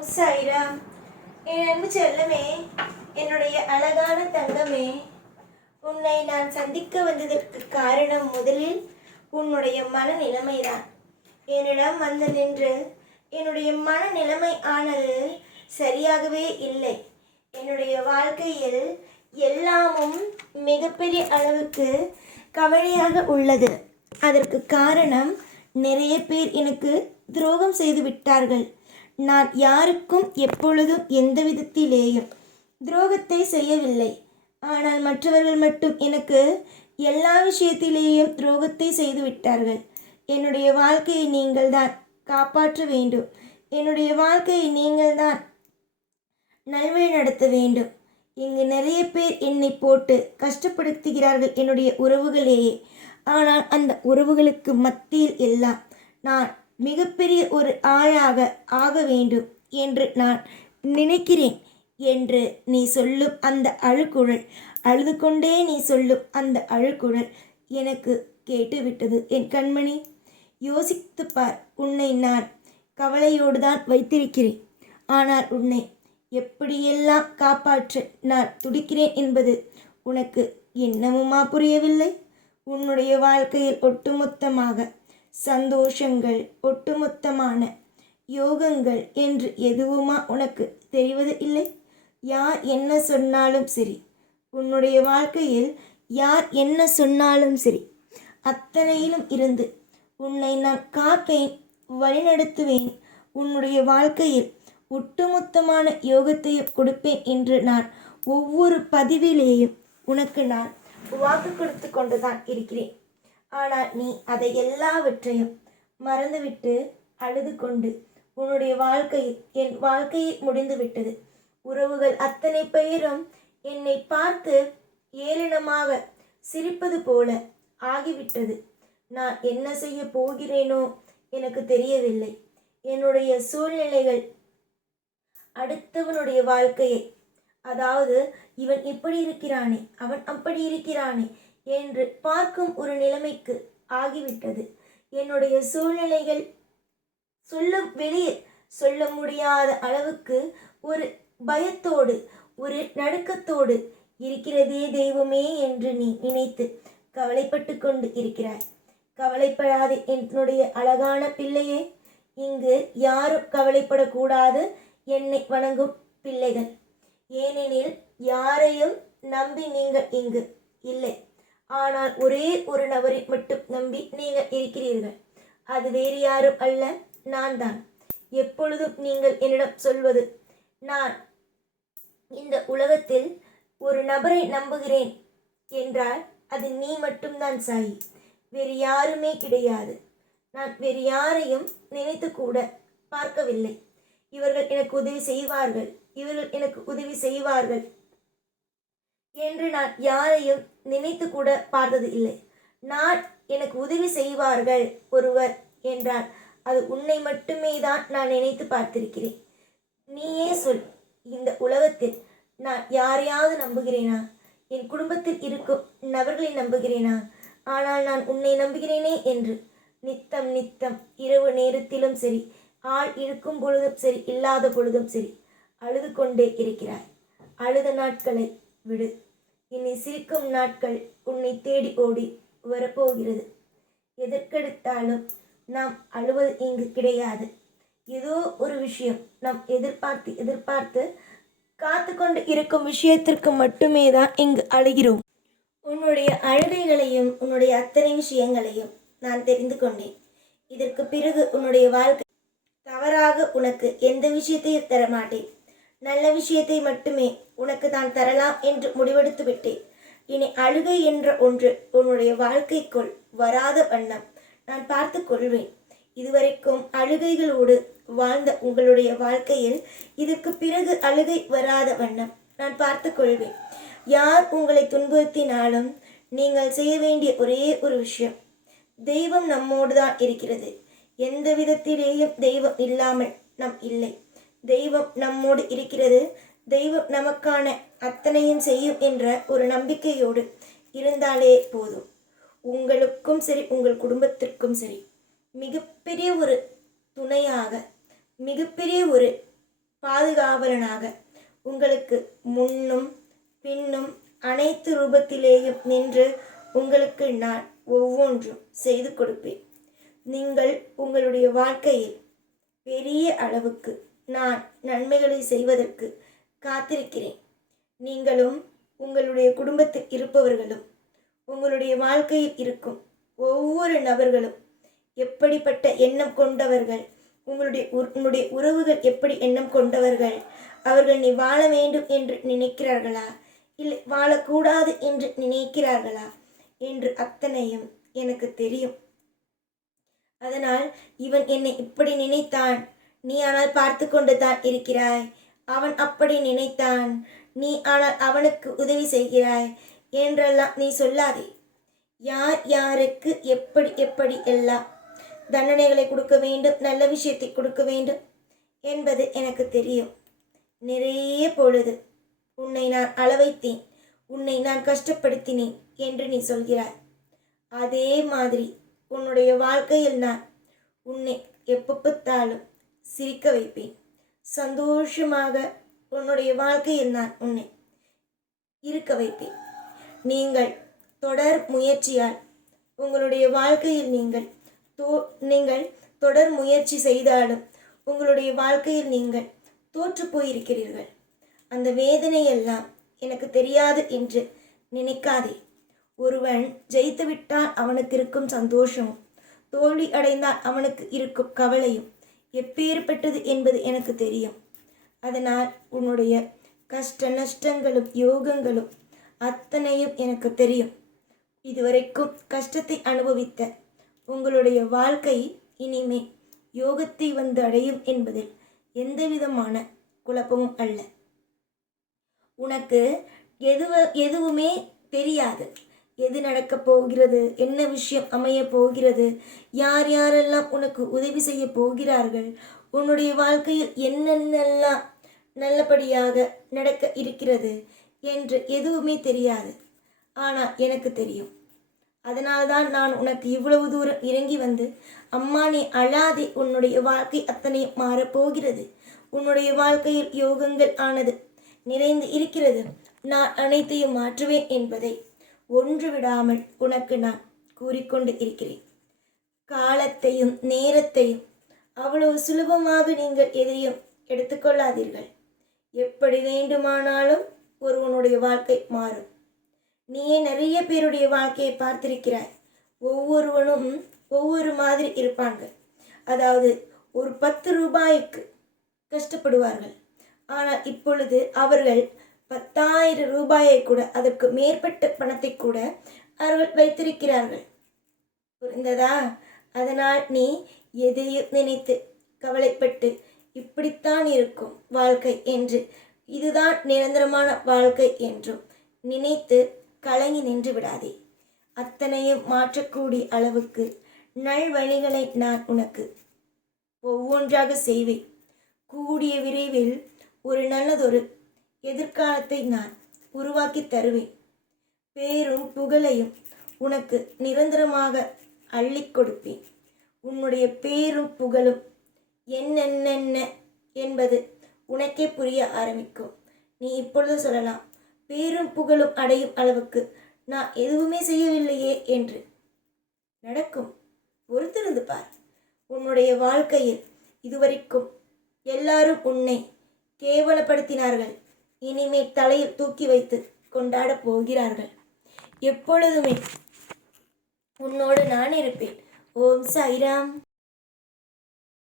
ஓம் சாய்ராம். என் அன்பு செல்லமே, என்னுடைய அழகான தங்கமே, உன்னை நான் சந்திக்க வந்ததற்கு காரணம் முதலில் உன்னுடைய மனநிலைமைதான். என்னிடம் வந்து நின்று என்னுடைய மனநிலைமை ஆனது சரியாகவே இல்லை. என்னுடைய வாழ்க்கையில் எல்லாமும் மிகப்பெரிய அளவுக்கு கவலையாக உள்ளது. அதற்கு காரணம் நிறைய பேர் எனக்கு துரோகம் செய்து விட்டார்கள். நான் யாருக்கும் எப்பொழுதும் எந்த விதத்திலேயும் துரோகத்தை செய்யவில்லை. ஆனால் மற்றவர்கள் மட்டும் எனக்கு எல்லா விஷயத்திலேயும் துரோகத்தை செய்து விட்டார்கள். என்னுடைய வாழ்க்கையை நீங்கள் தான் காப்பாற்ற வேண்டும். என்னுடைய வாழ்க்கையை நீங்கள் தான் நல்வழி நடத்த வேண்டும். இங்கு நிறைய பேர் என்னை போட்டு கஷ்டப்படுத்துகிறார்கள், என்னுடைய உறவுகளையே. ஆனால் அந்த உறவுகளுக்கு மத்தியில் எல்லாம் நான் மிகப்பெரிய ஒரு ஆளாக ஆக வேண்டும் என்று நான் நினைக்கிறேன் என்று நீ சொல்லும் அந்த அழுக்குழல், அழுது கொண்டே நீ சொல்லும் அந்த அழுக்குழல் எனக்கு கேட்டுவிட்டது. என் கண்மணி, யோசித்து பார். உன்னை நான் கவலையோடு தான் வைத்திருக்கிறேன். ஆனால் உன்னை எப்படியெல்லாம் காப்பாற்ற நான் துடிக்கிறேன் என்பது உனக்கு இன்னமுமா புரியவில்லை? உன்னுடைய வாழ்க்கையில் ஒட்டுமொத்தமாக சந்தோஷங்கள், ஒட்டுமொத்தமான யோகங்கள் என்று எதுவுமா உனக்கு தெரிவது இல்லை? யார் என்ன சொன்னாலும் சரி, உன்னுடைய வாழ்க்கையில் யார் என்ன சொன்னாலும் சரி, அத்தனையிலும் இருந்து உன்னை நான் காப்பேன், வழிநடத்துவேன். உன்னுடைய வாழ்க்கையில் ஒட்டுமொத்தமான யோகத்தையும் கொடுப்பேன் என்று நான் ஒவ்வொரு பதிவிலேயும் உனக்கு நான் வாக்கு கொடுத்து கொண்டுதான் இருக்கிறேன். ஆனால் நீ அதை எல்லாவற்றையும் மறந்துவிட்டு அழுது கொண்டு உன்னுடைய வாழ்க்கையில் என் வாழ்க்கையை முடிந்து விட்டது. உறவுகள் அத்தனை பேரும் என்னை பார்த்து ஏளனமாக சிரிப்பது போல ஆகிவிட்டது. நான் என்ன செய்ய போகிறேனோ எனக்கு தெரியவில்லை. என்னுடைய சூழ்நிலைகள் அடுத்தவனுடைய வாழ்க்கையை, அதாவது இவன் இப்படி இருக்கிறானே, அவன் அப்படி இருக்கிறானே என்று பார்க்கும் ஒரு நிலைமைக்கு ஆகிவிட்டது. என்னுடைய சூழ்நிலைகள் வெளியே சொல்ல முடியாத அளவுக்கு ஒரு பயத்தோடு, ஒரு நடுக்கத்தோடு இருக்கிறதே தெய்வமே என்று நீ நினைத்து கவலைப்பட்டு கொண்டு இருக்கிறாய். கவலைப்படாது என்னுடைய அழகான பிள்ளையே. இங்கு யாரும் கவலைப்படக்கூடாது, என்னை வணங்கும் பிள்ளைகள். ஏனெனில் யாரையும் நம்பி நீங்கள் இங்கு இல்லை. ஆனால் ஒரே ஒரு நபரை மட்டும் நம்பி நீங்கள் இருக்கிறீர்கள். அது வேறு யாரும் அல்ல, நான் தான். எப்பொழுதும் நீங்கள் என்னிடம் சொல்வது, நான் இந்த உலகத்தில் ஒரு நபரை நம்புகிறேன் என்றால் அது நீ மட்டும்தான் சாயி, வேறு யாருமே கிடையாது. நான் வேறு யாரையும் நினைத்து கூட பார்க்கவில்லை. இவர்கள் எனக்கு உதவி செய்வார்கள், இவர்கள் எனக்கு உதவி செய்வார்கள் என்று நான் யாரையும் நினைத்து கூட பார்த்தது இல்லை. நான் எனக்கு உதவி செய்வார்கள் ஒருவர் என்றால் அது உன்னை மட்டுமே தான் நான் நினைத்து பார்த்திருக்கிறேன். நீயே சொல், இந்த உலகத்தில் நான் யாரையாவது நம்புகிறேனா? என் குடும்பத்தில் இருக்கும் நபர்களை நம்புகிறேனா? ஆனால் நான் உன்னை நம்புகிறேனே என்று நித்தம் நித்தம் இரவு நேரத்திலும் சரி, ஆள் இருக்கும் பொழுதும் சரி, இல்லாத பொழுதும் சரி அழுது கொண்டே இருக்கிறாய். அழுத நாட்களை விடு. இனி சிரிக்கும் நாட்கள் உன்னை தேடி ஓடி வரப்போகிறது. எதற்கெடுத்தாலும் நாம் அழுவது இங்கு கிடையாது. ஏதோ ஒரு விஷயம் நாம் எதிர்பார்த்து காத்து கொண்டு இருக்கும் விஷயத்திற்கு மட்டுமே தான் இங்கு அழுகிறோம். உன்னுடைய அழுகைகளையும் உன்னுடைய அத்தனை விஷயங்களையும் நான் தெரிந்து கொண்டேன். இதற்கு பிறகு உன்னுடைய வாழ்க்கை தவறாக உனக்கு எந்த விஷயத்தையும் தரமாட்டேன். நல்ல விஷயத்தை மட்டுமே உனக்கு நான் தரலாம் என்று முடிவெடுத்து விட்டேன். இனி அழுகை என்ற ஒன்று உன்னுடைய வாழ்க்கைக்குள் வராத வண்ணம் நான் பார்த்து கொள்வேன். இதுவரைக்கும் அழுகைகளோடு வாழ்ந்த உங்களுடைய வாழ்க்கையில் இதற்கு பிறகு அழுகை வராத வண்ணம் நான் பார்த்து கொள்வேன். யார் உங்களை துன்புறுத்தினாலும் நீங்கள் செய்ய வேண்டிய ஒரே ஒரு விஷயம், தெய்வம் நம்மோடு தான் இருக்கிறது. எந்த விதத்திலேயும் தெய்வம் இல்லாமல் நம் இல்லை. தெய்வம் நம்மோடு இருக்கிறது. தெய்வம் நமக்கான அத்தனையும் செய்யும் என்ற ஒரு நம்பிக்கையோடு இருந்தாலே போதும். உங்களுக்கும் சரி, உங்கள் குடும்பத்திற்கும் சரி மிகப்பெரிய ஒரு துணையாக, மிகப்பெரிய ஒரு பாதுகாவலனாக உங்களுக்கு முன்னும் பின்னும் அனைத்து ரூபத்திலேயும் நின்று உங்களுக்கு நான் ஒவ்வொன்றும் செய்து கொடுப்பேன். நீங்கள் உங்களுடைய வாழ்க்கையில் பெரிய அளவுக்கு நான் நன்மைகளை செய்வதற்கு காத்திருக்கிறேன். நீங்களும் உங்களுடைய குடும்பத்தில் இருப்பவர்களும் உங்களுடைய வாழ்க்கையில் இருக்கும் ஒவ்வொரு நபர்களும் எப்படிப்பட்ட எண்ணம் கொண்டவர்கள், உங்களுடைய உறவுகள் எப்படி எண்ணம் கொண்டவர்கள், அவர்கள் நீ வாழ வேண்டும் என்று நினைக்கிறார்களா, இல்லை வாழக்கூடாது என்று நினைக்கிறார்களா என்று அத்தனையும் எனக்கு தெரியும். அதனால் இவன் என்னை இப்படி நினைத்தான், நீ ஆனால் பார்த்து கொண்டு தான் இருக்கிறாய். அவன் அப்படி நினைத்தான், நீ ஆனால் அவனுக்கு உதவி செய்கிறாய் என்றெல்லாம் நீ சொல்லாதே. யார் யாருக்கு எப்படி எப்படி எல்லாம் தண்டனைகளை கொடுக்க வேண்டும், நல்ல விஷயத்தை கொடுக்க வேண்டும் என்பது எனக்கு தெரியும். நிறைய பொழுது உன்னை நான் அளவைத்தேன், உன்னை நான் கஷ்டப்படுத்தினேன் என்று நீ சொல்கிறாய். அதே மாதிரி உன்னுடைய வாழ்க்கையில் நான் உன்னை எப்பப்பாலும் சிரிக்க வைப்பேன். சந்தோஷமாக உன்னுடைய வாழ்க்கையில் நான் உன்னை இருக்க வைப்பேன். நீங்கள் தொடர் முயற்சியால் உங்களுடைய வாழ்க்கையில் நீங்கள் தொடர் முயற்சி செய்தாலும் உங்களுடைய வாழ்க்கையில் நீங்கள் தோற்று போயிருக்கிறீர்கள். அந்த வேதனையெல்லாம் எனக்கு தெரியாது என்று நினைக்காதே. ஒருவன் ஜெயித்துவிட்டால் அவனுக்கு இருக்கும் சந்தோஷமும், தோல்வி அடைந்தால் அவனுக்கு இருக்கும் கவலையும் எப்பேற்பட்டது என்பது எனக்கு தெரியும். அதனால் உன்னுடைய கஷ்ட நஷ்டங்களும் யோகங்களும் அத்தனையும் எனக்கு தெரியும். இதுவரைக்கும் கஷ்டத்தை அனுபவித்த உங்களுடைய வாழ்க்கை இனிமே யோகத்தை வந்து அடையும் என்பதில் எந்தவிதமான குழப்பமும் அல்ல. உனக்கு எதுவுமே தெரியாது. எது நடக்கப் போகிறது, என்ன விஷயம் அமைய போகிறது, யார் யாரெல்லாம் உனக்கு உதவி செய்ய போகிறார்கள், உன்னுடைய வாழ்க்கையில் என்னென்னலாம் நல்லபடியாக நடக்க இருக்கிறது என்று எதுவுமே தெரியாது. ஆனால் எனக்கு தெரியும். அதனால்தான் நான் உனக்கு இவ்வளவு தூரம் இறங்கி வந்து, அம்மா நீ அழாதே, உன்னுடைய வாழ்க்கை அத்தனையும் மாறப்போகிறது, உன்னுடைய வாழ்க்கையில் யோகங்கள் ஆனது நிறைந்து இருக்கிறது, நான் அனைத்தையும் மாற்றுவேன் என்பதை ஒன்று விடாமல் உனக்கு நான் கூறிக்கொண்டு இருக்கிறேன். காலத்தையும் நேரத்தையும் அவ்வளவு சுலபமாக நீங்கள் எதையும் எடுத்துக்கொள்ளாதீர்கள். எப்படி வேண்டுமானாலும் ஒருவனுடைய வாழ்க்கை மாறும். நீயே நிறைய பேருடைய வாழ்க்கையை பார்த்திருக்கிறாய். ஒவ்வொருவனும் ஒவ்வொரு மாதிரி இருப்பாங்க. அதாவது ஒரு 10 ரூபாய்க்கு கஷ்டப்படுவார்கள். ஆனால் இப்பொழுது அவர்கள் 10,000 ரூபாயை கூட, அதற்கு மேற்பட்ட பணத்தை கூட அவர்கள் வைத்திருக்கிறார்கள். புரிந்ததா? அதனால் நீ எதையும் நினைத்து கவலைப்பட்டு இப்படித்தான் இருக்கும் வாழ்க்கை என்று, இதுதான் நிரந்தரமான வாழ்க்கை என்றும் நினைத்து கலங்கி நின்று விடாதே. அத்தனையும் மாற்றக்கூடிய அளவுக்கு நல்வழிகளை நான் உனக்கு ஒவ்வொன்றாக செய்வேன். கூடிய விரைவில் ஒரு நல்லதொரு எதிர்காலத்தை நான் உருவாக்கி தருவேன். பேரும் புகழையும் உனக்கு நிரந்தரமாக அள்ளி கொடுப்பேன். உன்னுடைய பேரும் புகழும் என்னென்ன என்பது உனக்கே புரிய ஆரம்பிக்கும். நீ இப்பொழுது சொல்லலாம், பேரும் புகழும் அடையும் அளவுக்கு நான் எதுவுமே செய்யவில்லையே என்று. நடக்கும், பொறுத்திருந்து பார். உன்னுடைய வாழ்க்கையில் இதுவரைக்கும் எல்லாரும் உன்னை கேவலப்படுத்தினார்கள். இனிமேல் தலையில் தூக்கி வைத்து கொண்டாடப் போகிறார்கள். எப்பொழுதுமே உன்னோடு நான் இருப்பேன். ஓம் சாய்ராம்.